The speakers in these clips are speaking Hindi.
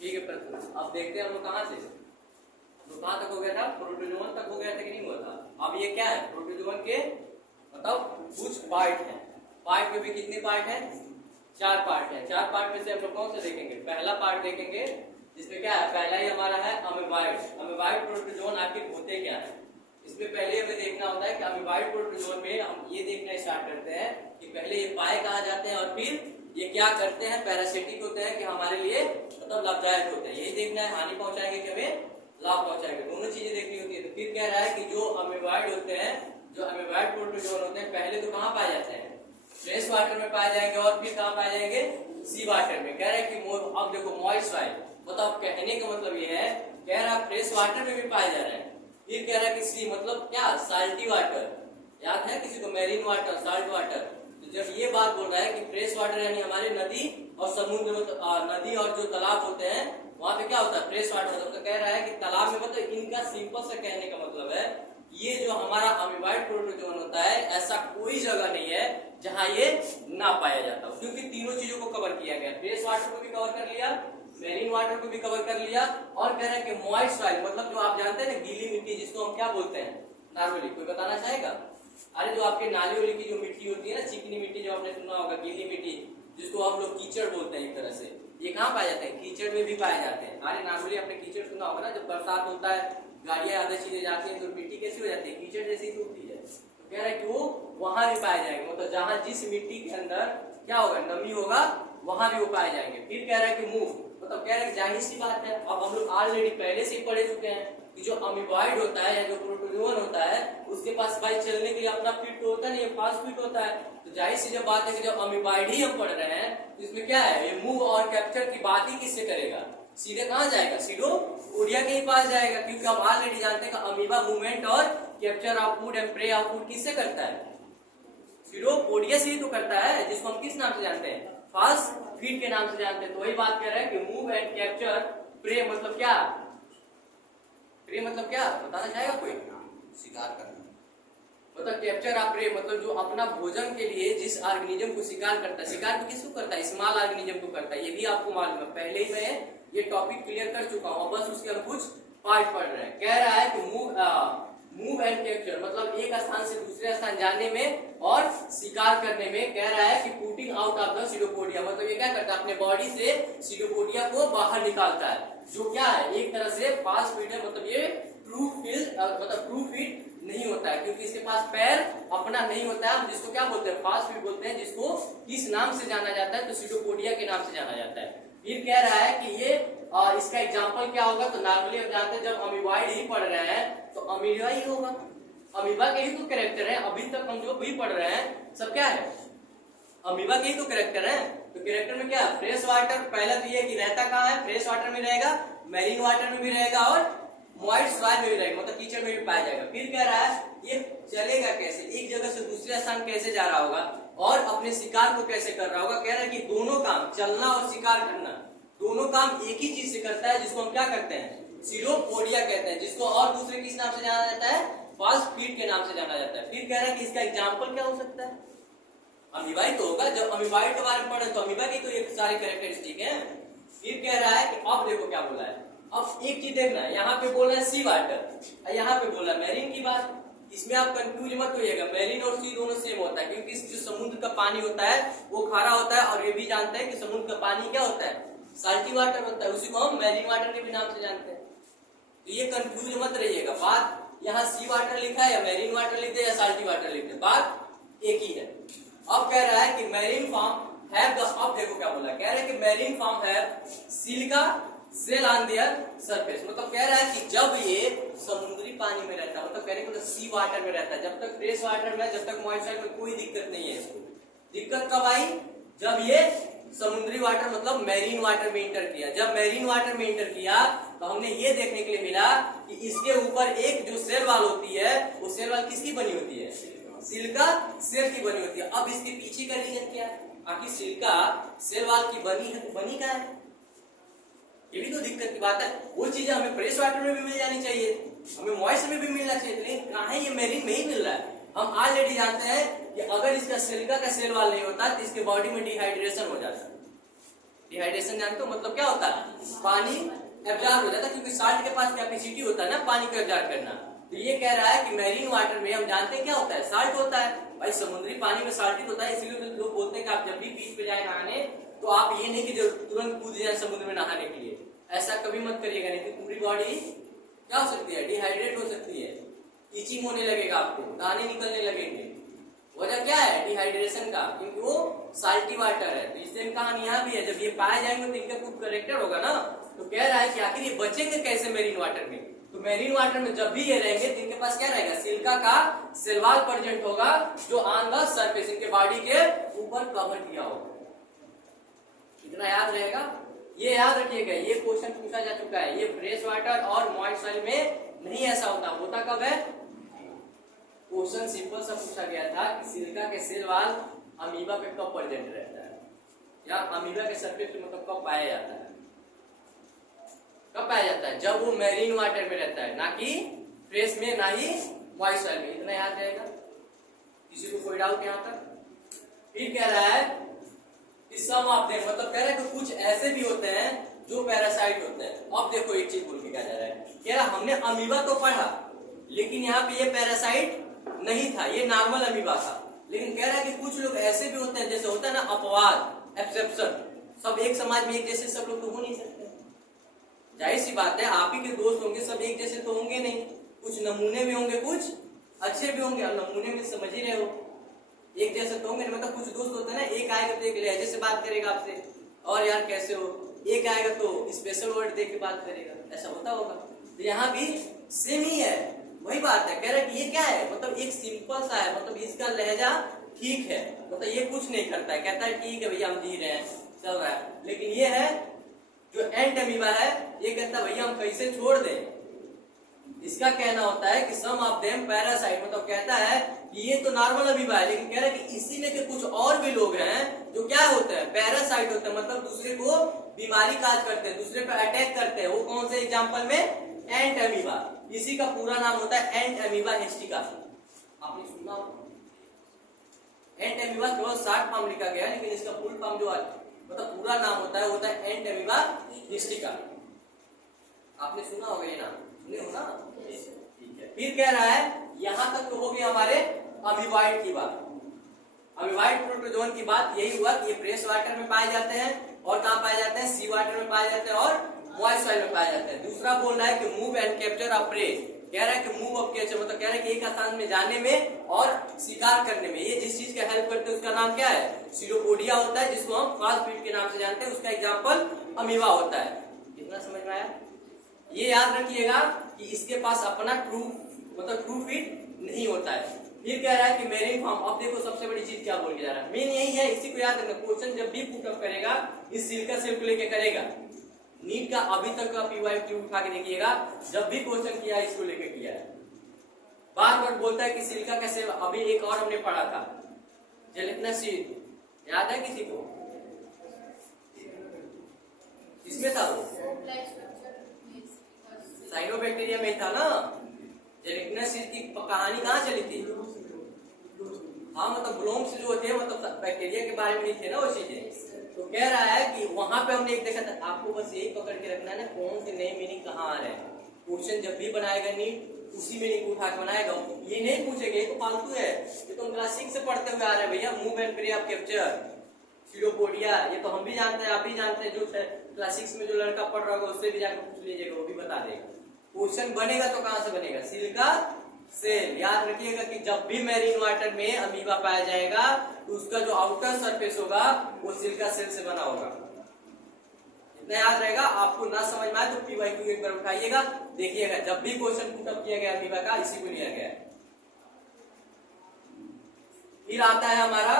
ठीक है प्रश्न। अब देखते हैं हम लोग कहाँ से, तो कहाँ तक हो गया था, प्रोटोजोन तक हो गया था कि नहीं हुआ था। अब ये क्या है, प्रोटोजोन के मतलब कुछ पार्ट है। पार्ट में भी कितने पार्ट है, 4 पार्ट है। 4 पार्ट में से हम लोग कौन सा देखेंगे, पहला पार्ट देखेंगे जिसमें क्या है, पहला ही हमारा है अमीबाइड। अमीबाइड प्रोटोजोन आखिर होते क्या है, इसमें पहले हमें देखना होता है कि अमीबाइड प्रोटोजोन में हम ये देखना स्टार्ट करते हैं कि पहले ये पाए कहाँ जाते हैं और फिर ये क्या करते हैं, पैरासिटिक होते हैं कि हमारे लिए मतलब लाभदायक होते हैं। यही देखना है, हानि पहुंचाएंगे कि हमें लाभ पहुंचाएंगे, दोनों चीजें देखनी होती है। तो फिर कह रहा है कि जो अमीबाइड होते हैं, जो अमीबाइड प्रोटोजोन होते हैं, पहले तो कहाँ पाए जाते हैं, फ्रेश वाटर में पाए जाएंगे और फिर कहाँ पाए जाएंगे, सी वाटर में। कह रहे हैं कि अब देखो मॉइस्ट सॉइल, मतलब कहने का मतलब ये है, कह रहा है फ्रेश वाटर में भी पाए जा रहे हैं। फिर कह रहा है कि सी मतलब क्या, साल्टी वाटर, याद है किसी को, मेरीन वाटर, साल्ट वाटर। तो जब ये बात बोल रहा है कि फ्रेश वाटर यानी हमारे नदी और समुद्र, नदी और जो तालाब होते हैं वहां पे क्या होता है, फ्रेश वाटर होता है। तो कह रहा है कि तालाब में, मतलब इनका सिंपल से कहने का मतलब है, ये जो हमारा अमीबाइड प्रोटोजोन होता है, ऐसा कोई जगह नहीं है जहां ये ना पाया जाता हो, क्योंकि तीनों चीजों को कवर किया गया। फ्रेश वाटर को भी कवर कर लिया, मेरीन वाटर को भी कवर कर लिया, और कह रहा है कि मॉइस्ट सॉइल मतलब जो आप जानते हैं ना, गीली मिट्टी, जिसको हम क्या बोलते हैं नॉर्मली, कोई बताना चाहेगा। अरे जो आपके नाली वाली की जो मिट्टी होती है ना, चिकनी मिट्टी, जो आपने सुना होगा, गीली मिट्टी, जिसको हम लोग कीचड़ बोलते हैं एक तरह से, ये कहाँ पाए जाते हैं, कीचड़ में भी पाए जाते हैं। अरे नॉर्मली आपने कीचड़ सुना होगा ना, जब बरसात होता है, गाड़ियां आधी चीजें जाती हैं तो मिट्टी कैसी हो जाती है, कीचड़ जैसी होती है। तो कह रहा है कि वो वहां भी पाए जाएंगे, मतलब जहां जिस मिट्टी के अंदर क्या होगा, नमी होगा, वहां भी वो पाए जाएंगे। फिर कह रहा है कि मूव, मतलब कह रहे हैं जाहिर सी बात है, अब हम लोग ऑलरेडी पहले से ही पढ़ चुके हैं कि जो अमीबाइड होता है या जो प्रोटोजोन होता है, उसके पास भाई चलने के लिए अपना फीट तो होता नहीं है, फास्ट फीट होता है। तो जाहिर सी जब बात है कि जब अमीबाइड ही हम पढ़ रहे हैं, तो इसमें क्या है, ये मूव और कैप्चर की बात ही किससे करेगा, सीधे कहाँ जाएगा, सीडोपोडिया के ही पास जाएगा, क्योंकि हम ऑलरेडी जानते हैं कि अमीबा मूवमेंट और capture of food and prey of food किससे करता है, सीडोपोडिया से ही तो करता है, जिसको हम किस नाम से जानते हैं, फास्ट फीड के नाम से जानते हैं। तो वही बात कह रहे हैं कि मूव एंड कैप्चर प्रे मतलब क्या, प्रे मतलब क्या बताना चाहेगा कोई, शिकार करना, मतलब कैप्चर ऑफ प्रे मतलब जो अपना भोजन के लिए जिस ऑर्गेनिज्म को शिकार करता है। शिकार भी किसको करता है, स्मॉल ऑर्गेनिज्म को करता है, ये भी आपको मालूम है, पहले ही मैं ये टॉपिक क्लियर कर चुका हूँ, बस उसके हम कुछ पार्ट पढ़ रहे हैं। कह रहा है कि मूव एंड कैप्चर मतलब एक स्थान से दूसरे स्थान जाने में और शिकार करने में। कह रहा है कि putting out of the pseudopodia, मतलब ये क्या करता है, अपने बॉडी से सीडोपोडिया को बाहर निकालता है, जो क्या है एक तरह से फास्ट फीड है, मतलब ये ट्रू फीड नहीं होता है, क्योंकि इसके पास पैर अपना नहीं होता है। हम जिसको क्या बोलते हैं, फास्ट फीड बोलते हैं, जिसको किस नाम से जाना जाता है, तो सीडोपोडिया के नाम से जाना जाता है। फिर कह रहा है कि ये इसका एग्जाम्पल क्या होगा, तो नॉर्मली हम जानते हैं जब अमीबाइड ही पढ़ रहे हैं तो अमीबा ही होगा, अमीबा के ही तो कैरेक्टर है, अभी तक हम जो भी पढ़ रहे हैं सब क्या है, अमीबा के ही तो कैरेक्टर है। तो कैरेक्टर में क्या, फ्रेश वाटर, पहला तो ये कि रहता कहाँ है, फ्रेश वाटर में रहेगा, मेरीन वाटर में भी रहेगा और मॉइस्ट सॉइल में भी रहेगा, मतलब कीचड़ में भी पाया जाएगा। फिर कह रहा है ये चलेगा कैसे, एक जगह से दूसरे स्थान कैसे जा रहा होगा और अपने शिकार को कैसे कर रहा होगा। कह रहा है कि दोनों काम, चलना और शिकार करना, दोनों काम एक ही चीज से करता है, जिसको हम क्या करते हैं, सीडोपोडिया कहते हैं, जिसको और दूसरे किस नाम से जाना जाता है, फास्ट फीड के नाम से जाना जाता है। फिर कह रहा है कि इसका एग्जाम्पल क्या हो सकता है, अमीबाइड तो होगा, जब अमीबाइड के बारे में पढ़े तो अमीबा की तो ये सारे कैरेक्टरिस्टिक है। फिर कह रहा है कि अब देखो क्या बोला है, अब एक चीज देखना है, यहाँ पे बोल रहा है सी वाटर, यहाँ पे बोला मेरीन की बात। इसमें आप कंफ्यूज मत होइएगा, मेरीन और सी दोनों सेम होता है, क्योंकि जो समुद्र का पानी होता है वो खारा होता है, और ये भी जानते हैं कि समुद्र का पानी क्या होता है, साल्टी वाटर होता है, उसी को हम मेरीन वाटर के भी नाम से जानते हैं। तो ये कंफ्यूज मत रहिएगा, बात यहाँ सी वाटर लिखा है या मेरीन वाटर लिख दे या साल्टी वाटर लिख दे, बात एक ही है। अब कह रहा है कि मेरीन फॉर्म हैव द, अब देखो क्या बोला, कह रहा है कि marine form have silica cell on their surface, मतलब कह रहा है कि जब ये समुद्री पानी में रहता है, मतलब कहने को सी वाटर में रहता है, जब तक फ्रेश वाटर में, जब तक मॉइस्ट वाटर में कोई दिक्कत नहीं है इसको। दिक्कत कब आई, जब ये समुद्री वाटर मतलब मेरीन वाटर में इंटर किया। जब मेरीन वाटर में इंटर किया तो हमने ये देखने के लिए मिला कि इसके ऊपर एक जो सेल वाल होती है, वो सेल वाल किसकी बनी होती है, सिलिका सेल की बनी होती है। अब इसके पीछे का रीजन क्या है, आखिर सिलिका सेल वाल की बनी है, तो बनी क्या है, ये भी तो दिक्कत की बात है। वो चीजें हमें फ्रेश वाटर में भी मिल जानी चाहिए, हमें मॉइस्ट में भी मिलना चाहिए, लेकिन कहाँ है, ये मेरीन में ही मिल रहा है। हम ऑलरेडी जानते हैं कि अगर इसका सिलिका का सेल वाल नहीं होता तो इसके बॉडी में डिहाइड्रेशन हो जाता है, डिहाइड्रेशन जानते हो मतलब क्या होता है, पानी एब्जॉर्ब हो जाता है, क्योंकि साल्ट के पास कैपेसिटी होता है ना पानी को एब्जॉर्ब करना। तो ये कह रहा है कि मैरीन वाटर में हम जानते हैं क्या होता है, साल्ट होता है। भाई समुद्री पानी में साल्टिक होता है, इसलिए तो लोग बोलते हैं कि आप जब भी बीच पे जाए नहाने तो आप ये नहीं कि तुरंत कूद जाए समुद्र में नहाने के लिए, ऐसा कभी मत करिएगा, नहीं तो पूरी बॉडी क्या हो सकती है, डिहाइड्रेट हो सकती है, इचिंग होने लगेगा, आपको दाने निकलने लगेंगे। वजह क्या है डिहाइड्रेशन का, क्योंकि वो साल्टी वाटर है। तो इससे कहानी यहाँ भी है, जब ये पाए जाएंगे तो इनका कुछ करेक्टर होगा ना। तो कह रहा है कि आखिर ये बचेंगे कैसे मेरीन वाटर में। तो मेरीन वाटर में जब भी ये रहेंगे तो इनके पास क्या रहेगा, सिल्का का सेलवाल प्रेजेंट होगा, जो ऑन द सरफेस इनके बॉडी के ऊपर कवर किया होगा। इतना याद रहेगा, ये याद रखिएगा, ये क्वेश्चन पूछा जा चुका है। ये फ्रेश वाटर और मॉइस्ट सॉइल में नहीं ऐसा होता कब है, क्वेश्चन सिंपल सा पूछा गया था कि सिल्का के सेल वाल अमीबा पे कब प्रेजेंट रहता है, या अमीबा के सरफेस पे मतलब कब पाया जाता है, कब पाया जाता है, जब वो मैरीन वाटर में रहता है, ना कि फ्रेश में, ना ही मॉइस्ट सॉइल में। इतना याद रहेगा। किसी को कोई डाउट यहाँ तक? फिर कह रहा है कि सम ऑफ देम, मतलब कह रहा है कि कुछ ऐसे भी होते हैं जो पैरासाइट होते हैं। अब देखो एक चीज बोल के क्या जा रहा है, कह रहा हमने अमीबा तो पढ़ा, लेकिन यहाँ पे ये पैरासाइट नहीं था, ये नॉर्मल अमीबा था। लेकिन कह रहा है कि कुछ लोग ऐसे भी होते हैं, जैसे होता है ना अपवाद, एक्सेप्शन, सब एक समाज में एक जैसे सब लोग तो हो नहीं सकते। जाहिर सी बात है, आप ही के दोस्त होंगे, सब एक जैसे तो होंगे नहीं, कुछ नमूने में होंगे, कुछ अच्छे भी होंगे। और नमूने में समझ ही रहे हो, एक जैसे तो होंगे, मतलब कुछ दोस्त होते हैं ना, एक आएगा तो एक लहजे से बात करेगा आपसे, और यार कैसे हो, एक आएगा तो स्पेशल वर्ड दे के बात करेगा, ऐसा होता होगा। तो यहाँ भी सेम ही है, वही बात है। कह रहा है कि ये क्या है, मतलब एक सिंपल सा है, मतलब इसका लहजा ठीक है, मतलब ये कुछ नहीं करता है, कहता है ठीक है भैया हम जी रहे हैं, चल रहा है। लेकिन ये है जो एंट अमीबा है, ये कहता है भैया हम कैसे छोड़ दें। इसका कहना होता है कि सम ऑफ देम पैरासाइट, मतलब कहता है कि ये तो नॉर्मल अमीबा है, लेकिन कह रहा है कि इसी में के कुछ और भी लोग हैं जो क्या होते हैं, पैरासाइट होते हैं, मतलब दूसरे को बीमारी काज करते हैं, दूसरे पर अटैक करते हैं। वो कौन से एग्जाम्पल में, एंट अमीबा। इसी का पूरा नाम होता है एंट अमीबा हिस्टिका। आपने सुना एंट अमीबा केवल शॉर्ट फॉर्म लिखा गया है, लेकिन इसका फुल फॉर्म जो मतलब पूरा नाम होता है एंट अमीबा हिस्टिका। आपने सुना होगा ये नाम, सुने हो ना, ठीक है। फिर कह रहा है यहां तक तो हो गई हमारे अमीबाइड की बात, अमीबाइड प्रोटोजोन की बात। यही हुआ कि ये फ्रेश वाटर में पाए जाते हैं, और कहाँ पाए जाते हैं, सी वाटर में पाए जाते हैं, और मॉइस्ट सॉइल में पाया जाता है। दूसरा बोल रहा है कि move and capture of prey, कह रहा है कि मूव ऑफ कैप्चर, मतलब कह रहा है कि एक स्थान में जाने में और शिकार करने में, ये जिस चीज का हेल्प करते हैं उसका नाम क्या है, सीरोपोडिया होता है, जिसको हम फास्ट फीड के नाम से जानते हैं। उसका एग्जाम्पल अमीबा होता है। कितना समझ में आया? ये याद रखिएगा कि इसके पास अपना ट्रू मतलब ट्रू फीड नहीं होता है। फिर कह रहा है कि मेरीन फार्म। अब देखो सबसे बड़ी चीज क्या बोल के जा रहा है, मेन यही है, इसी को याद रखना। क्वेश्चन जब भी पुटअप करेगा इस सिल्का सेल को लेके करेगा। नीट का अभी तक का पीवाईक्यू उठा के देखिएगा, जब भी क्वेश्चन किया इसको लेके किया है। बार बार बोलता है कि सिल्का का सेल। अभी एक और हमने पढ़ा था जेलेटिनस, याद है किसी को? किसमें था वो? साइनोबैक्टीरिया में था ना। जेलेटिनस की कहानी कहाँ चली थी? हाँ, मतलब ब्लोम्स जो थे, मतलब बैक्टीरिया के बारे में नहीं थे ना वो चीजें। तो कह रहा है कि वहां पे हमने एक देखा था। आपको बस यही पकड़ के रखना है ना, कौन से नए मीनिंग कहाँ आ रहे हैं। क्वेश्चन जब भी बनाएगा नीट उसी मीनिंग को उठा के बनाएगा। ये नहीं पूछेगा, ये तो फालतू है, ये तो हम क्लास 6 से पढ़ते हुए आ रहे हैं भैया। Move and prey of capture, सीरोपोडिया, ये तो हम भी जानते हैं, आप भी जानते हैं। जो क्लास 6 में जो लड़का पढ़ रहा होगा उससे भी जाकर पूछ लीजिएगा, वो भी बता देगा। क्वेश्चन बनेगा तो कहां से बनेगा? सिल्का सेल। याद रखिएगा कि जब भी मैरीन वाटर में अमीबा पाया जाएगा तो उसका जो आउटर सरफेस होगा वो सिल्का सेल से बना होगा। इतना याद रहेगा। आपको ना समझ में आए तो पीवाईक्यू एक बार उठाइएगा, देखिएगा। जब भी क्वेश्चन पुटअप किया गया अमीबा का, इसी को लिया गया है। फिर आता है हमारा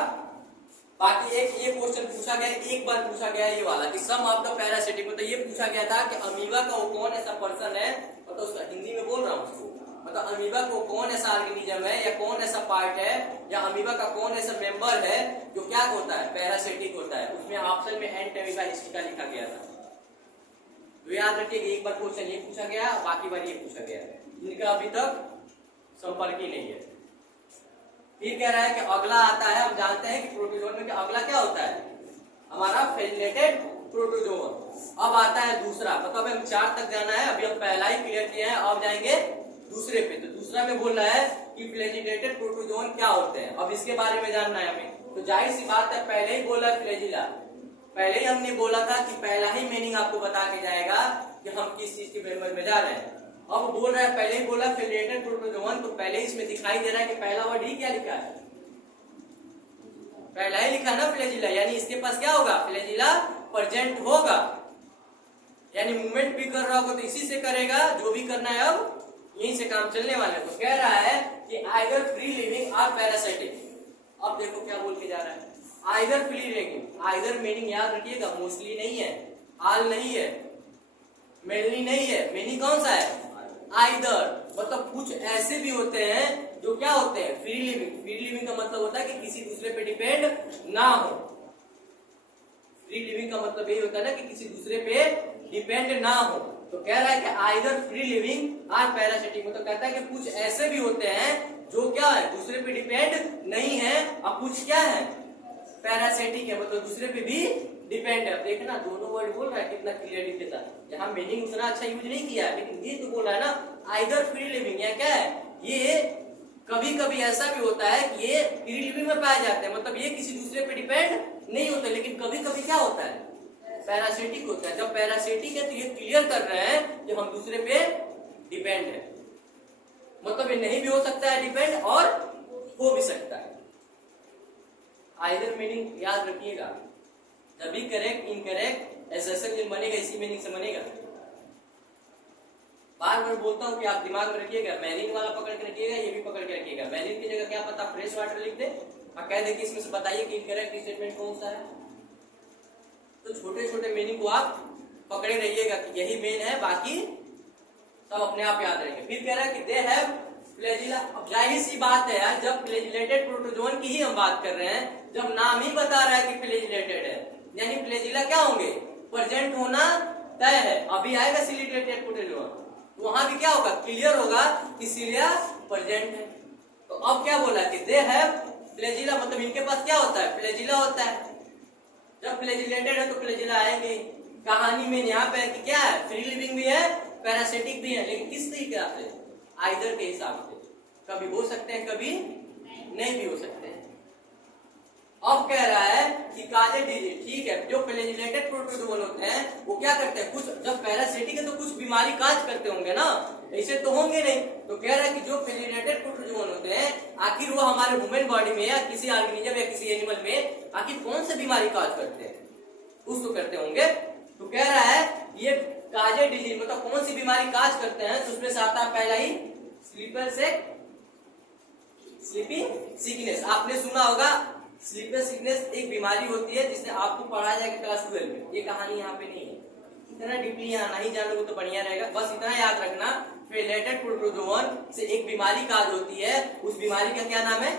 बाकी एक ये क्वेश्चन पूछा गया, एक बार पूछा गया ये वाला कि सम ऑफ द पैरासिटिक। तो ये पूछा गया था कि अमीबा का वो कौन ऐसा पर्सन है, मतलब उसका हिंदी में बोल रहा हूँ उसको, मतलब अमीबा को कौन ऐसा ऑर्गेनिज्म है या कौन ऐसा पार्ट है या अमीबा का कौन ऐसा मेंबर है जो क्या होता है, पैरासिटिक होता है। उसमें ऑप्शन में एंट अमीबा हिस्टिका लिखा गया था। तो याद रखिए एक बार क्वेश्चन ये पूछा गया, बाकी बार ये पूछा गया, इनका अभी तक संपर्क ही नहीं है। फिर कह रहा है कि अगला आता है, हम जानते हैं कि प्रोटोजोन में अगला क्या होता है हमारा फ्लैजिलेटेड प्रोटोजोवन। अब आता है दूसरा, मतलब हम 4 तक जाना है, अभी हम पहला ही क्लियर किया है, अब जाएंगे दूसरे पे। तो दूसरा में बोल रहा है कि फ्लैजिलेटेड प्रोटोजोवन क्या होते हैं, अब इसके बारे में जानना है हमें। तो जाहिर सी बात है, पहले ही बोला फ्लैजिला, पहले ही हमने बोला था कि पहला ही मीनिंग आपको बता के जाएगा कि हम किस चीज के मेंबर में जा रहे हैं। अब बोल रहा है, पहले ही बोला फ्लैजिलेटेड प्रोटोजोवन, तो पहले ही इसमें दिखाई दे रहा है कि पहला वर्ड ही क्या लिखा है, पहला ही लिखा ना फ्लैजिला, यानी इसके पास क्या होगा, फ्लैजिला प्रेजेंट होगा, यानी मूवमेंट भी कर रहा होगा तो इसी से करेगा, जो भी करना है अब यहीं से काम चलने वाला है। तो कह रहा है कि आइदर फ्री लिविंग और पैरासिटिक। अब देखो क्या बोल के जा रहा है, either free living, either meaning याद रखिएगा, मोस्टली नहीं है, ऑल नहीं है, मेनली नहीं है, मीनिंग कौन सा है, आइदर, मतलब कुछ ऐसे भी होते हैं जो क्या होते हैं, फ्री लिविंग। फ्री लिविंग का मतलब होता है कि किसी दूसरे पे डिपेंड ना हो, फ्री लिविंग का मतलब यही होता है ना कि किसी दूसरे पे डिपेंड ना हो। तो कह रहा है कि आइदर फ्री लिविंग और पैरासिटिक, मतलब कहता है कि कुछ ऐसे भी होते हैं जो क्या है, दूसरे पे डिपेंड नहीं है, और कुछ क्या है, पैरासिटिक है, मतलब दूसरे पे भी डिपेंड है। देखना दोनों वर्ड बोल रहा है कितना क्लियरली के साथ, यहाँ मीनिंग उतना अच्छा यूज नहीं किया है, लेकिन ये तो बोल रहा है ना आइदर फ्री लिविंग, या क्या है, ये कभी कभी ऐसा भी होता है कि ये फ्री लिविंग में पाए जाते हैं, मतलब ये किसी दूसरे पे डिपेंड नहीं होते, लेकिन कभी कभी क्या होता है, पैरासिटिक होता है। जब पैरासिटिक है तो ये क्लियर कर रहे हैं कि हम दूसरे पे डिपेंड है, मतलब ये नहीं भी हो सकता है डिपेंड और हो भी सकता है। आइदर मीनिंग याद रखिएगा, जब भी करेक्ट इनकरेक्ट एसेशन बनेगा इसी मीनिंग से बनेगा। बार बार बोलता हूँ कि आप दिमाग में रखिएगा, मैरीन वाला पकड़ के रखिएगा, ये भी पकड़ के रखिएगा। मैरीन की जगह क्या पता फ्रेश वाटर लिख दे और कह दे कि इसमें से बताइए कि इनकरेक्ट स्टेटमेंट कौन सा है। तो छोटे छोटे मीनिंग को आप पकड़े रहिएगा कि यही मेन है, बाकी सब अपने आप याद रहेंगे। फिर कह रहा है कि दे हैव फ्लैजिला। अब जाहिर सी बात है यार, जब फ्लैजिलेटेड प्रोटोजोन की ही हम बात कर रहे हैं, जब नाम ही बता रहा है कि फ्लैजिलेटेड है, यानी फ्लैजिला क्या होंगे, प्रेजेंट होना तय है। अभी आएगा सिलिटेटेड प्रोटोजोन, वहां भी क्या होगा, क्लियर होगा कि सिलिया प्रेजेंट है। तो अब क्या बोला कि दे हैव फ्लैजिला, मतलब इनके पास क्या होता है, फ्लैजिला होता है। जब फ्लैजिलेटेड है तो फ्लैजिला आएंगे। कहानी में यहाँ पे है कि क्या है, फ्री लिविंग भी है, पैरासिटिक भी है, लेकिन किस तरीके से, आइदर के हिसाब से, कभी हो सकते हैं कभी नहीं भी हो सकते हैं। अब कह रहा है कि काजे डिजीज, ठीक है, जो फ्लैजिलेटेड प्रोटोजोन होते हैं वो क्या करते हैं, कुछ जब पैरासिटिक है तो कुछ बीमारी काज करते होंगे ना, ऐसे तो होंगे नहीं। तो कह रहा है कि जो फ्लैजिलेटेड प्रोटोजोन होते हैं, आखिर वो हमारे ह्यूमन बॉडी में या किसी ऑर्गेनिज्म या किसी एनिमल में आखिर कौन से बीमारी काज करते हैं, कुछ तो करते होंगे। तो कह रहा है ये काजे डिजीज मतलब कौन सी बीमारी काज करते हैं, तो उसमें से आता है पहला ही स्लीपर स्लीपिंग सिकनेस। आपने सुना होगा स्लीपर सिकनेस एक बीमारी होती है जिसने आपको पढ़ाया जाएगा क्लास 12 में। ये कहानी यहाँ पे नहीं है, इतना डीपली यहाँ नहीं जानोगे तो बढ़िया रहेगा। बस इतना याद रखना, फ्लैजिलेटेड प्रोटोजोन से एक बीमारी काज होती है, उस बीमारी का क्या नाम है,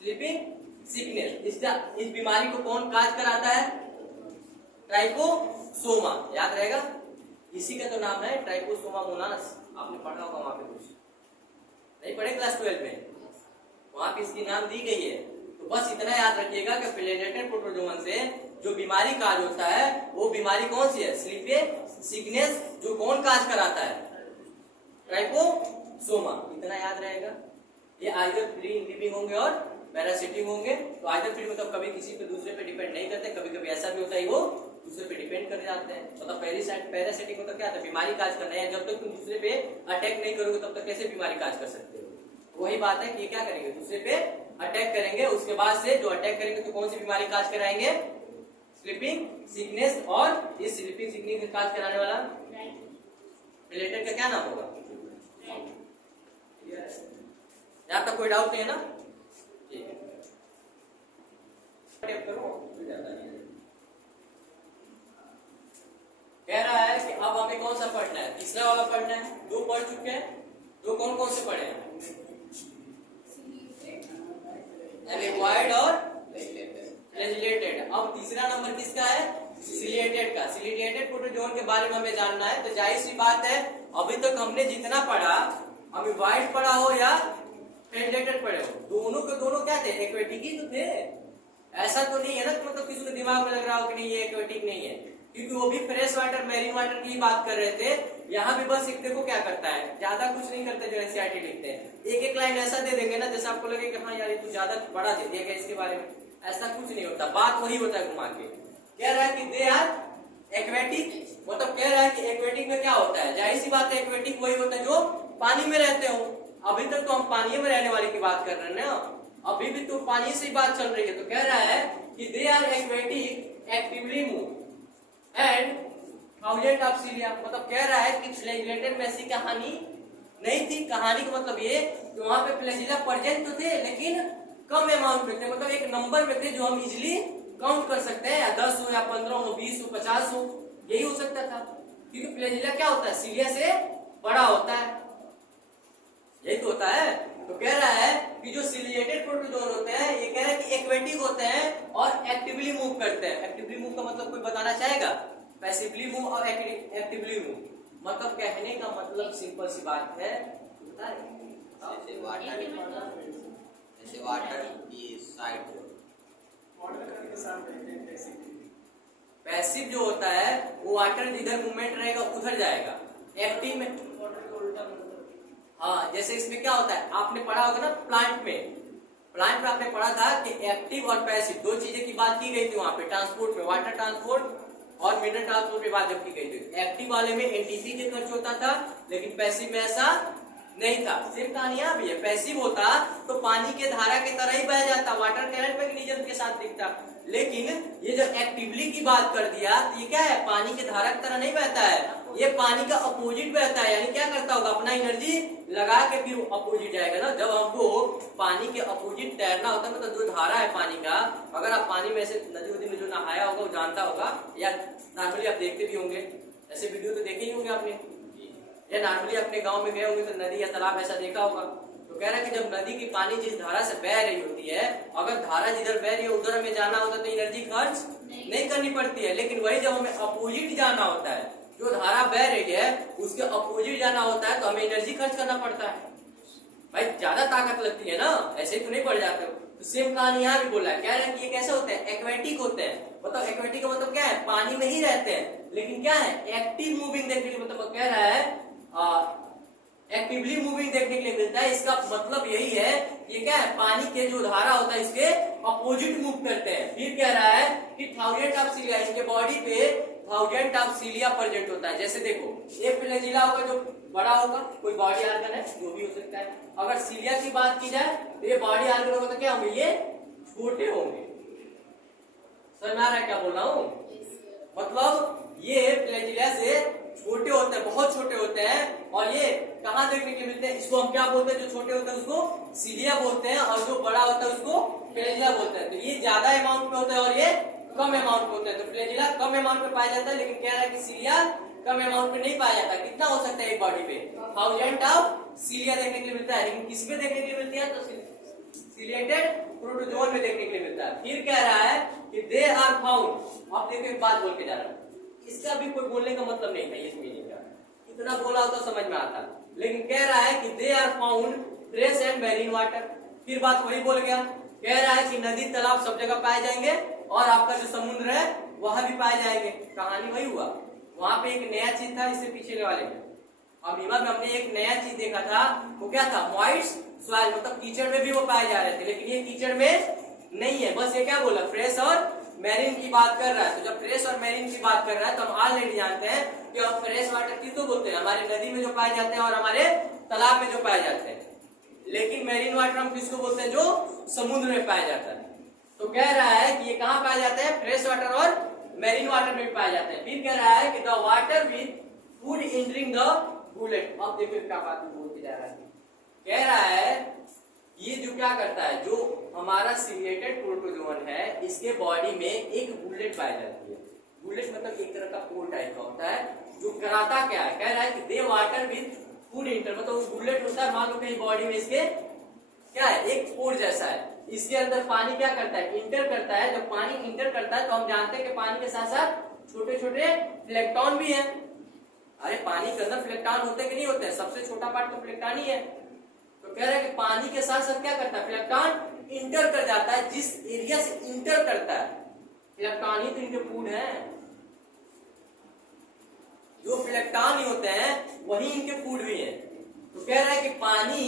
स्लीपिंग सिकनेस। इस बीमारी को कौन काज कराता है, ट्राइकोसोमा, याद रहेगा, इसी का तो नाम है ट्राइकोसोमा मोनास। आपने पढ़ा होगा वहां पे, कुछ नहीं पढ़े क्लास 12 में, वहां पे इसकी नाम दी गई है। तो बस इतना याद रखिएगा कि फ्लैजिलेटेड प्रोटोजोन से जो बीमारी काज होता है वो बीमारी कौन सी है, स्लीपिंग सिकनेस, जो कौन काज कराता है, ट्राइकोसोमा। इतना याद रहेगा। ये आइदर फ्री लिविंग होंगे और पैरासिटिक होंगे। तो आइदर फ्री मतलब कभी किसी पे दूसरे पे डिपेंड नहीं करते, कभी कभी ऐसा भी होता है वो दूसरे पे डिपेंड कर जाते हैं। मतलब पैरासिटिक मतलब क्या था, बीमारी काज करना है, जब तक तुम दूसरे पे अटैक नहीं करोगे तब तक कैसे बीमारी काज कर सकते हो। वही बात है कि क्या करेंगे, दूसरे पे अटैक करेंगे, उसके बाद से जो अटैक करेंगे तो कौन सी बीमारी काज कराएंगे, स्लीपिंग सिकनेस। और इस स्लीपिंग सिकनेस का काज कराने वाला रिलेटेड का क्या नाम होगा, यहाँ तक कोई डाउट नहीं है ना, ठीक है। कह रहा है कि अब हमें कौन सा पढ़ना है, तीसरा वाला पढ़ना है। दो पढ़ चुके हैं, दो कौन कौन से पढ़े हैं, एक्वायर्ड और फ्लैजिलेटेड। अब तीसरा नंबर किसका है, सिलिएटेड का। सिलिएटेड प्रोटोजोन के बारे में हमें जानना है। तो जाहिर सी बात है, अभी तक हमने जितना पढ़ा, अभी वाइड पढ़ा हो या फ्लैजिलेटेड पढ़े हो, दोनों के दोनों क्या थे, एक्वेटिक ही तो थे। ऐसा तो नहीं है ना, मतलब किसी को दिमाग में लग रहा हो कि नहीं ये एक्वेटिक नहीं है, क्योंकि वो भी फ्रेश वाटर मैरीन वाटर की बात कर रहे थे। यहाँ भी बस एक देखो क्या करता है, ज्यादा कुछ नहीं करते जो एनसीईआरटी लिखते हैं, एक एक लाइन ऐसा दे देंगे ना जैसे आपको लगे कि हाँ यार ये कुछ ज्यादा बड़ा दे दिया क्या इसके बारे में, ऐसा कुछ नहीं होता, बात वही होता है घुमा के। कह रहा है कि दे आर एक्वेटिक, मतलब कह रहा है कि एक्वेटिक में क्या होता है, जाहिर सी बात है एक्वेटिक वही होता है जो पानी में रहते हो। अभी तक तो हम पानी में रहने वाले की बात कर रहे हैं ना, अभी भी तो पानी से ही बात चल रही है। तो कह रहा है कि they are aquatic actively move and thousand of cilia, मतलब कह रहा है कि फ्लैजिलेटेड में ऐसी कहानी नहीं थी। कहानी का मतलब ये कि वहां पे फ्लैजिला प्रेजेंट तो थे लेकिन कम अमाउंट में थे, मतलब एक नंबर में थे जो हम इजिली काउंट कर सकते हैं, या 10 हो या 15 हो 20 हो 50 हो, यही हो सकता था। क्योंकि फ्लैजिला क्या होता है, सीलिया से बड़ा होता है, यही तो होता है। तो कह रहा है कि जो सिलिएटेड प्रोटोजोन होते हैं ये कह रहा है कि एक्वेटिक होते हैं और एक्टिवली मूव करते हैं। एक्टिवली मूव का मतलब कोई बताना चाहेगा? पैसिवली मूव और एक्टिवली मूव, मतलब कहने का मतलब सिंपल सी बात है, जैसे वाटर की साइड पैसिव जो होता है वो वाटर जिधर मूवमेंट रहेगा उधर जाएगा, एक्टिव में हाँ, जैसे इसमें क्या होता है आपने पढ़ा होगा ना प्लांट में आपने पढ़ा था कि एक्टिव और पैसिव दो चीजें की बात की गई थी वहां पे ट्रांसपोर्ट में, वाटर ट्रांसपोर्ट और मिनरल ट्रांसपोर्ट में बात जब की गई थी। एक्टिव वाले में एनटीसी के खर्च होता था लेकिन पैसिव में ऐसा नहीं था। सिर्फ कहानी यहाँ भी है, पैसिव होता तो पानी के धारा की तरह ही बह जाता, वाटर करंट मैकेनिज्म के साथ दिखता, लेकिन ये जब एक्टिवली की बात कर दिया तो ये क्या है, पानी के धारा की तरह नहीं बहता है, ये पानी का अपोजिट बहता है। यानी क्या करता होगा, अपना एनर्जी लगा के फिर अपोजिट जाएगा ना। जब हमको पानी के अपोजिट तैरना होता है, मतलब जो धारा है पानी का, अगर आप पानी में से नदी उदी में जो नहाया होगा वो जानता होगा, या नॉर्मली आप देखते भी होंगे, ऐसे वीडियो तो देखे ही होंगे आपने, या नॉर्मली अपने गांव में गए होंगे तो नदी या तालाब ऐसा देखा होगा। तो कह रहा है कि जब नदी की पानी जिस धारा से बह रही होती है, अगर धारा जिधर बह रही है उधर हमें जाना होता है तो एनर्जी खर्च नहीं करनी पड़ती है, लेकिन वही जब हमें अपोजिट जाना होता है, जो धारा बह रही है उसके अपोजिट जाना होता है तो हमें एनर्जी खर्च करना पड़ता है। भाई ज्यादा ताकत लगती है ना, ऐसे ही तो नहीं बढ़ जाते हो। तो सेम कहानी यहाँ भी बोला है, कह रहे हैं कि ये कैसे होते हैं, एक्वेटिक होते हैं, मतलब एक्वेटिक का मतलब क्या है, पानी में ही रहते हैं, लेकिन क्या है एक्टिव मूविंग देखने के मतलब कह रहा है एक्टिवली मूविंग देखने के लिए मिलता है। इसका मतलब यही है ये क्या है, पानी के जो धारा होता है इसके अपोजिट मूव करते हैं। फिर कह रहा है कि थाउजेंड ऑफ सीलिया, इनके बॉडी पे थाउजेंड ऑफ सीलिया प्रेजेंट होता है। जैसे देखो एक फ्लैजिला होगा जो बड़ा होगा, कोई बॉडी आर्गन है जो भी हो सकता है। अगर सीलिया की बात की जाए तो ये बॉडी आर्गन होगा तो क्या होंगे, ये छोटे होंगे। समझ में आ रहा है क्या बोल रहा हूँ, मतलब ये फ्लैजिला से छोटे होते हैं, बहुत छोटे होते हैं। और ये कहाँ देखने के मिलते हैं, इसको हम क्या बोलते हैं, जो छोटे होते हैं उसको सीलिया बोलते हैं, और जो बड़ा होता है उसको फ्लैजिला बोलते हैं। तो ये ज्यादा अमाउंट में होता है और ये कम अमाउंट में होता है। तो फ्लैजिला कम अमाउंट में पाया जाता है, लेकिन कह रहा है कि सीलिया कम अमाउंट में नहीं पाया जाता। कितना हो सकता है एक बॉडी पे, थाउजेंड ऑफ सीलिया देखने के लिए मिलता है, लेकिन किस में देखने के लिए मिलती है, तो सिलिएटेड प्रोटोजोन में देखने के लिए मिलता है। फिर कह रहा है कि दे आर फाउंड, आप देखो एक बात बोल के जा रहा हूं, इसका भी कोई बोलने का मतलब नहीं था इस मीनिंग का, इतना बोला होता समझ में आता, लेकिन कह रहा है कि they are found fresh and marine water. फिर बात वही बोल गया, कह रहा है कि नदी तालाब सब जगह पाए जाएंगे और आपका जो समुद्र है वहां भी पाए जाएंगे। कहानी वही हुआ, वहां पे एक नया चीज था इससे पिछले वाले में, अमीमा में हमने एक नया चीज देखा था, वो क्या था, मॉइस्ट सॉइल, मतलब कीचड़ में भी वो पाए जा रहे थे, लेकिन ये कीचड़ में नहीं है। बस ये क्या बोला, फ्रेश और मैरीन की बात कर रहा है। तो जब फ्रेश और मैरीन की बात कर रहा है तो हम ऑलरेडी जानते हैं कि हम फ्रेश वाटर किसको बोलते हैं, हमारे नदी में जो पाए जाते हैं और हमारे तालाब में जो पाए जाते हैं, लेकिन मैरीन वाटर हम किसको बोलते हैं, जो समुद्र में पाया जाता है। तो कह रहा है कि ये कहाँ पाए जाते हैं, फ्रेश वाटर और मैरीन वाटर में भी पाए जाते हैं। फिर कह रहा है कि the water with food entering the bullet. अब देखो क्या बात बोलते जा रहा है, कह रहा है ये जो क्या करता है, जो हमारा सिलिएटेड प्रोटोजोन है इसके बॉडी में एक बुलेट पाई जाती है। बुलेट मतलब एक तरह का पोर टाइप का होता है, जो कराता क्या है, कह रहा है कि दे वाटर विद फूड इंटर, मतलब बुलेट होता है, मान लो कहीं बॉडी में इसके क्या है, एक पोर जैसा है, इसके अंदर पानी क्या करता है, इंटर करता है। जब पानी इंटर करता है तो हम जानते हैं कि पानी के साथ साथ छोटे छोटे प्लेक्टॉन भी है। अरे पानी के अंदर प्लेक्टॉन होते कि नहीं होते, सबसे छोटा पार्ट तो प्लेक्टॉन ही है। तो कह रहे हैं कि पानी के साथ साथ क्या करता है, प्लेक्टॉन इंटर कर जाता है, जिस एरिया से इंटर करता है, इलेक्ट्रॉन ही तो इनके फूड है, जो इलेक्ट्रॉन ही होते हैं वही इनके फूड भी है। तो कह रहा है कि पानी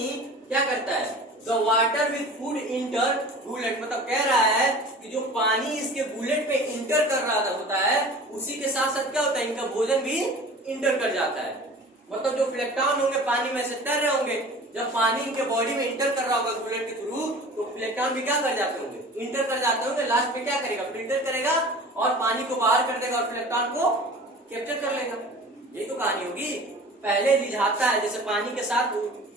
क्या करता है, the water with food inter bullet, मतलब कह रहा है कि जो पानी इसके बुलेट पे इंटर कर रहा होता है उसी के साथ साथ क्या होता है, इनका भोजन भी इंटर कर जाता है। मतलब जो इलेक्ट्रॉन होंगे पानी में से तैर रहे होंगे, जब पानी इनके बॉडी में इंटर कर रहा होगा बुलेट के थ्रू, तो इलेक्ट्रॉन भी क्या कर जाते होंगे, इंटर कर जाते होंगे। लास्ट में क्या करेगा, फिल्टर करेगा और पानी को बाहर कर देगा और इलेक्ट्रॉन को कैप्चर कर लेगा। यही तो कहानी होगी। पहले रिझाता है, जैसे पानी के साथ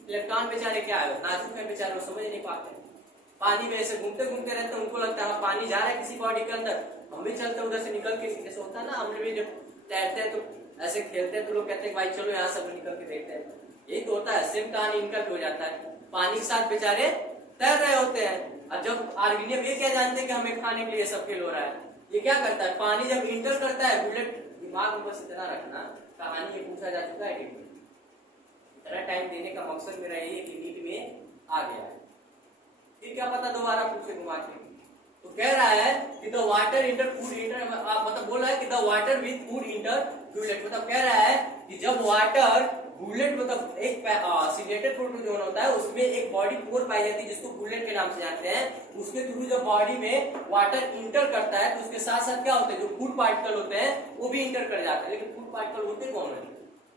इलेक्ट्रॉन बेचारे क्या है, नाजुक है बेचारे, वो समझ नहीं पाते, पानी में ऐसे घूमते घूमते रहते हैं, उनको लगता है पानी जा रहा है किसी बॉडी के अंदर, हम भी चलते उधर से निकल के, जैसे होता है ना, हम भी जब तैरते हैं तो ऐसे खेलते हैं तो लोग कहते हैं भाई चलो यहाँ सब निकल के देखते हैं। यही तो होता है, सेम कहानी इनका भी हो जाता है, पानी के साथ बेचारे तैर रहे होते हैं। और जब ऑर्गेनियम ये क्या जानते हैं कि हमें खाने के लिए सब खेल हो रहा है, ये क्या करता है, पानी जब इंटर करता है बुलेट, दिमाग में बस इतना रखना, कहानी ये पूछा जा चुका है, इतना टाइम देने का मकसद मेरा यही है कि नीट में आ गया है, फिर क्या पता दोबारा पूछे घुमा के। तो कह रहा है कि the water enter food inter, मतलब बोल रहा है कि the water with food inter bullet, मतलब कह रहा है कि जब वाटर बुलेट, मतलब एक सिलेटेड प्रोटोजोन होता है, उसमें एक बॉडी पोर पाई जाती है जिसको बुलेट के नाम से जानते हैं, उसके थ्रू जब बॉडी में वाटर इंटर करता है तो उसके साथ साथ क्या होता है, जो फूड पार्टिकल होते हैं वो भी इंटर कर जाते हैं। लेकिन फूड पार्टिकल होते कौन है,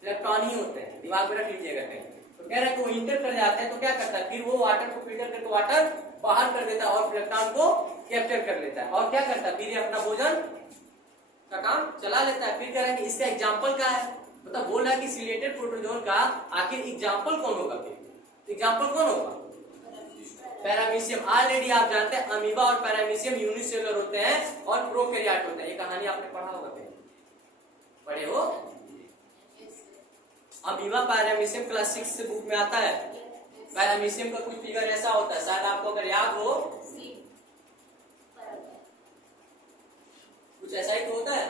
इलेक्ट्रॉन ही होते हैं, दिमाग में रख लीजिएगा कहीं। तो कह रहा है कि वो इंटर कर जाते हैं तो क्या करता है, फिर वो वाटर को फिल्टर करके वाटर बाहर कर देता है और इलेक्ट्रॉन को कैप्चर कर लेता है और क्या करता है, फिर ये अपना भोजन का काम चला लेता है। फिर कह रहा है कि इसका एग्जाम्पल क्या है, मतलब बोल रहा है कि सिलेटेड प्रोटोजोन का आखिर एग्जाम्पल कौन होगा, फिर एग्जाम्पल कौन होगा, पैरामीशियम। ऑलरेडी आप जानते हैं अमीबा और पैरामीशियम यूनिसेलुलर होते हैं और प्रोकैरियोट होते हैं, ये कहानी आपने पढ़ा होगा, पढ़े हो, अमीबा पैरामीशियम क्लास 6 से बुक में आता है। पैरामीशियम का कुछ फिगर ऐसा होता है, शायद आपको अगर याद हो, कुछ ऐसा ही तो होता है।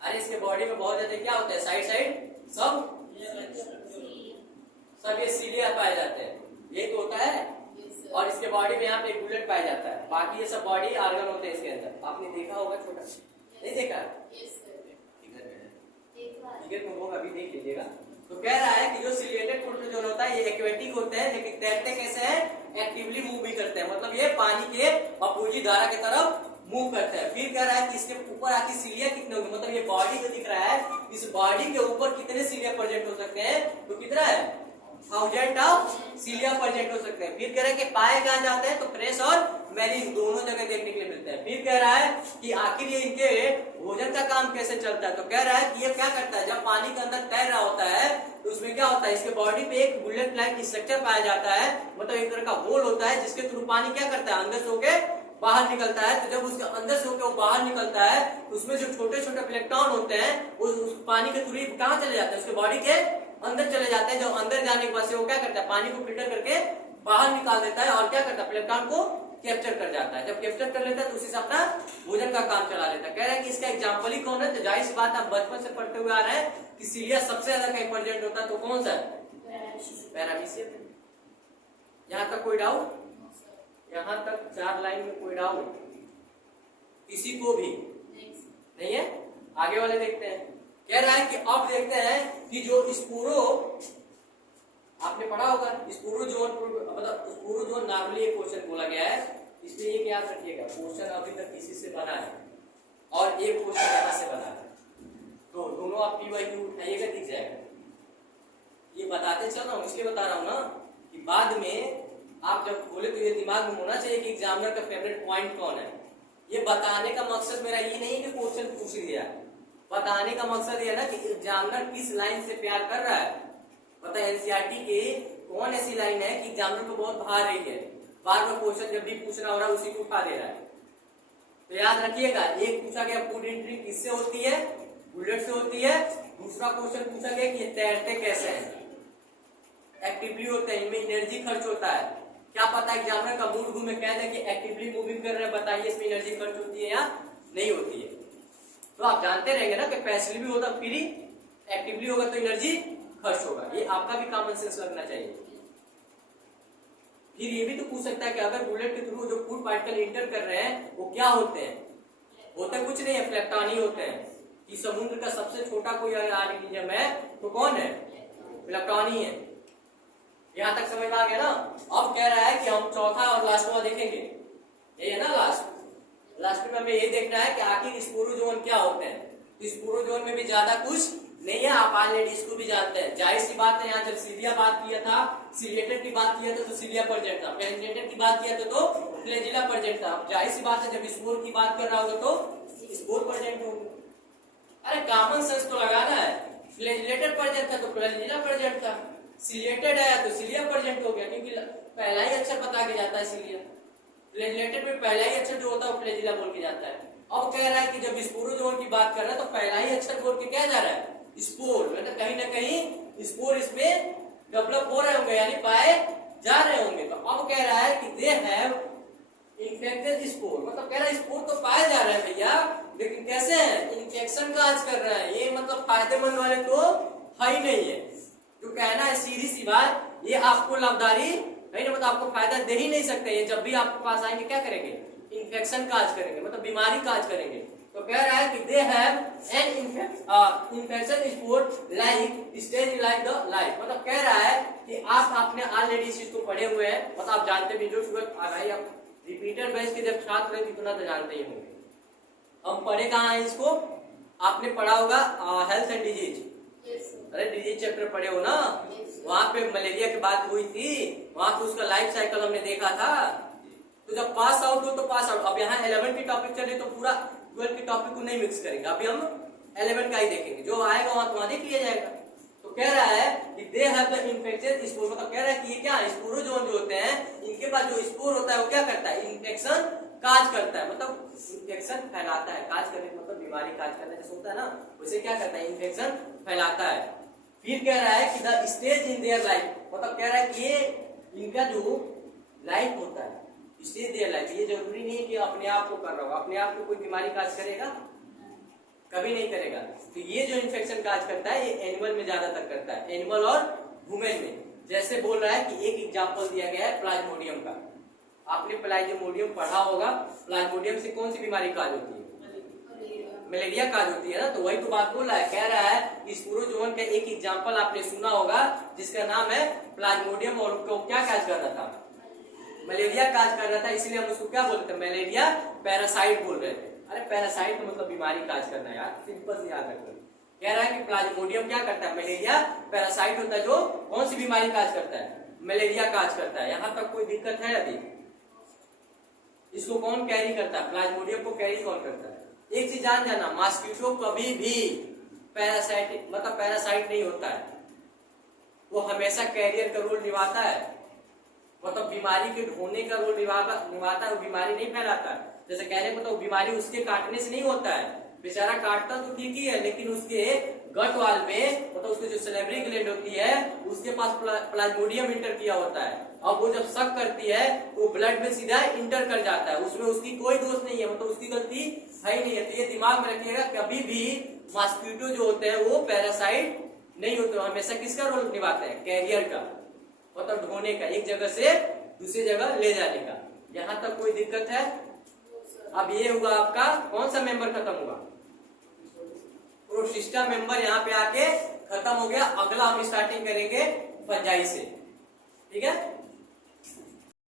अरे इसके बॉडी में बहुत ज्यादा क्या होता है, साइड साइड सब ये सीलिया पाए जाते हैं, यही तो होता है। और इसके बॉडी में यहाँ पे बुलेट पाया जाता है, बाकी ये सब बॉडी ऑर्गन होते हैं इसके अंदर। आपने देखा होगा, छोटा नहीं देखा, फिगर में होगा, अभी देख लीजिएगा। तो कह रहा है कि जो सिलिएटेड प्रोटोजोन होता है ये एक्वेटिक होते हैं, लेकिन तैरते कैसे हैं, एक्टिवली मूव भी करते हैं, मतलब ये पानी के अपोजिट धारा की तरफ मूव करते हैं। फिर कह रहा है कि इसके ऊपर आखिर सीलिया कितने होंगे, मतलब ये बॉडी जो दिख रहा है, इस बॉडी के ऊपर कितने सीलिया प्रेजेंट हो सकते हैं, तो कितना है, 1000 ऑफ सीलिया प्रेजेंट हो सकते हैं। फिर कह रहा है कि पाए कहाँ जाते हैं, तो फ्रेश और मैरीन दोनों जगह देखने के लिए मिलते हैं। फिर कह रहा है कि आखिर ये इनके भोजन का काम कैसे चलता है, तो कह रहा है कि ये क्या करता है, जब पानी के अंदर तैर रहा होता है तो उसमें क्या होता है, इसके बॉडी पे एक बुलेट लाइक स्ट्रक्चर पाया जाता है, मतलब एक तरह का होल होता है जिसके थ्रू पानी क्या करता है, अंदर से होके बाहर निकलता है। तो जब उसके अंदर से होकर वो बाहर निकलता है तो उसमें जो छोटे छोटे इलेक्ट्रॉन होते हैं वो उस पानी के थ्रू कहाँ चले जाते हैं, उसके बॉडी के अंदर चले जाते हैं। जब अंदर जाने के बाद से वो क्या करता है, पानी को फिल्टर करके बाहर निकाल देता है और क्या करता है, इलेक्ट्रॉन को कैप्चर कर जाता है। जब कैप्चर कर लेता है तो उसी से अपना भोजन का काम चला लेता है। कह रहा है कि इसका एग्जाम्पल ही कौन है, तो जाहिर सी बात आप बचपन से पढ़ते हुए आ रहे हैं कि सीलिया सबसे ज्यादा कहीं प्रेजेंट होता है, तो कौन सा है, पैरामीशियम। यहाँ तक कोई डाउट, यहाँ तक 4 लाइन में कोई डाउट किसी को भी नहीं है। आगे वाले देखते हैं। कह रहा है कि अब देखते हैं कि जो स्पोरो, आपने पढ़ा होगा स्पोरोजोन, मतलब स्पोरोजोन नॉर्मली एक क्वेश्चन बोला गया है, इसलिए ये याद रखिएगा, क्वेश्चन अभी तक किसी से बना है और एक क्वेश्चन यहाँ से बना है, तो दोनों आप पीवाईक्यू उठाइएगा, दिख जाएगा। ये बताते चल रहा हूँ, इसलिए बता रहा हूँ ना कि बाद में आप जब बोले तो ये दिमाग में होना चाहिए कि एग्जामिनर का फेवरेट पॉइंट कौन है। ये बताने का मकसद मेरा ये नहीं है कि क्वेश्चन पूछ दिया, बताने का मकसद ये है ना कि एग्जामिनर किस लाइन से प्यार कर रहा है। पता है एनसीईआरटी के कौन ऐसी लाइन है कि एग्जामिनर को बहुत भा रही है, बार बार क्वेश्चन जब भी पूछना हो रहा है उसी को उठा दे रहा है। तो याद रखिएगा, एक पूछा गया फूड एंट्री किससे होती है, बुलेट से होती है। दूसरा क्वेश्चन पूछा गया कि ये तैरते कैसे हैं, एक्टिवली होते हैं, इनमें एनर्जी खर्च होता है। क्या पता एग्जामिनर का मूड घूमे कह दे कि एक्टिवली मूविंग कर रहे हैं, बताइए इसमें एनर्जी खर्च होती है या नहीं होती है। तो आप जानते रहेंगे ना कि पैसिवली होगा फ्री, एक्टिवली होगा तो एनर्जी खर्च होगा। ये आपका भी कॉमन सेंस लगना चाहिए। फिर ये भी तो पूछ सकता है कि अगर बुलेट के थ्रू जो फूड पार्टिकल इंटर कर रहे हैं वो क्या होते हैं, होते कुछ नहीं है, फ्लैक्टानी होते हैं। कि समुद्र का सबसे छोटा कोई ऑर्गेनिज्म है तो कौन है, फ्लैक्टानी है। यहां तक समझ में आ गया ना। अब कह रहा है कि हम चौथा और लास्ट वाला देखेंगे, ये है ना लास्ट में हमें ये देखना है कि आखिर स्पोरोजोन क्या होते हैं। तो स्पोरोजोन में भी ज्यादा कुछ नहीं है, आप ऑलरेडी इसको भी जानते हैं। जाहिर सी बात है, यहाँ जब सीलिया बात किया था, सीलिएटेड की बात किया था तो सीलिया प्रेजेंट था, फ्लैजिलेटेड की बात किया था तो फ्लैजिला प्रेजेंट था। जाहिर सी बात है जब स्पोर की बात कर रहा होगा तो स्पोर प्रेजेंट होगा। अरे कॉमन सेंस तो लगाना है, फ्लैजिलेटेड प्रेजेंट था तो फ्लैजिला प्रेजेंट था, सीलिएटेड है तो सीलिया प्रेजेंट हो गया, क्योंकि पहला ही अक्षर बता के जाता है सीलिया। फ्लैजिलेटेड में पहला ही अक्षर जो होता है वो फ्लैजिला बोल के जाता है। अब कह रहा है कि जब स्पोरोजोन की बात कर रहा है तो पहला ही अक्षर बोल के क्या जा रहा है, स्पोर। मतलब कहीं ना कहीं स्पोर इसमें डेवलप हो रहे होंगे, यानी पाए जा रहे होंगे। तो अब कह रहा है कि दे हैव इन्फेक्टेड स्पोर, मतलब कह रहा है स्पोर तो पाए जा रहे हैं भैया, लेकिन कैसे है, इन्फेक्शन काज कर रहा है। ये मतलब फायदेमंद वाले तो है ही नहीं है। जो कहना है सीधी सी बात, ये आपको लाभकारी नहीं, मतलब आपको फायदा दे ही नहीं सकते। ये जब भी आपके पास आएंगे क्या करेंगे, इन्फेक्शन काज करेंगे, मतलब बीमारी काज करेंगे। तो कह रहा है कि they have an infection spore like stage like the life. मतलब कह रहा है कि आपने ऑलरेडी इस चीज को पढ़े हुए हैं, मतलब आप जानते भी, जो भाई आप रिपीटेड बेस के जब छात्र हैं इतना तो जानते ही होंगे। हम पढ़े कहाँ हैं इसको, आपने पढ़ा होगा हेल्थ एंड डिजीज, अरे डिजीज चैप्टर पढ़े हो ना, वहां पे मलेरिया की बात हुई थी, वहां पे उसका लाइफ साइकिल हमने देखा था। तो जब पास आउट हो तो पास आउट। अब यहाँ 11 की टॉपिक चले तो पूरा 12 की टॉपिक को नहीं मिक्स करेंगे, अभी हम 11 का ही देखेंगे, जो आएगा वहां देख लिया जाएगा। तो कह रहा है कि they have the infected spore, मतलब कह रहा है कि ये क्या स्पोरोजोन जो होते हैं, इनके पास जो स्पोर होता है वो क्या करता है, इन्फेक्शन काज करता है, मतलब इन्फेक्शन फैलाता है। काज करने का मतलब बीमारी काज करना जैसे होता है ना, उसे क्या करता है, इन्फेक्शन फैलाता है। फिर कह रहा है कि the stage in their life, मतलब कह रहा है कि ये इनका जो लाइफ होता है, स्टेज देयर लाइफ, ये जरूरी नहीं है कि अपने आप को कर रहा होगा, अपने आप को कोई बीमारी काज करेगा, कभी नहीं करेगा। तो ये जो इन्फेक्शन काज करता है ये एनिमल में ज्यादातर करता है, एनिमल और वुमेन में। जैसे बोल रहा है कि एक एग्जांपल दिया गया है प्लाज्मोडियम का, आपने प्लाज्मोडियम पढ़ा होगा। प्लाज्मोडियम से कौन सी बीमारी काज होती है, मलेरिया काज होती है ना। तो वही तो बात बोल रहा है, कह रहा है इस स्पोरोजोन का एक एग्जांपल आपने सुना होगा जिसका नाम है प्लाज्मोडियम, और उसको क्या काज कर रहा था, मलेरिया काज कर रहा था, इसलिए हम उसको क्या बोलते हैं, मलेरिया पैरासाइट बोल रहे थे। अरे पैरासाइट तो मतलब बीमारी काज करना है यार, सिंपल से याद रखना। कह रहा है कि प्लाज्मोडियम क्या करता है, मलेरिया पैरासाइट होता है जो कौन सी बीमारी काज करता है, मलेरिया काज करता है। यहां तक कोई दिक्कत है अभी, इसको कौन कैरी करता है, प्लाज्मोडियम को कैरी कौन करता है। एक चीज जान जाना, मॉस्किटो कभी भी पैरासाइट मतलब पैरासाइट नहीं होता है, वो हमेशा कैरियर का रोल निभाता है, मतलब बीमारी के ढोने का रोल निभाता है, वो बीमारी नहीं फैलाता है। जैसे कहने को तो बीमारी उसके काटने से नहीं होता है, बेचारा काटता तो ठीक ही है, लेकिन उसके गट वाल में मतलब उसके जो सैलिवरी ग्लैंड होती है उसके पास प्लाज्मोडियम इंटर किया होता है। अब वो जब शक करती है तो ब्लड में सीधा इंटर कर जाता है, उसमें उसकी कोई दोष नहीं है, मतलब उसकी गलती है ही नहीं है। तो ये दिमाग में रखिएगा, कभी भी मॉस्किटो जो होते हैं वो पैरासाइट नहीं होते, हमेशा किसका रोल निभाते हैं, कैरियर का, मतलब ढोने का, एक जगह से दूसरी जगह ले जाने का। यहाँ तक कोई दिक्कत है। अब ये हुआ आपका कौन सा मेंबर खत्म हुआ, प्रोसिस्टा मेंबर यहाँ पे आके खत्म हो गया। अगला हम स्टार्टिंग करेंगे फंजाई से, ठीक है।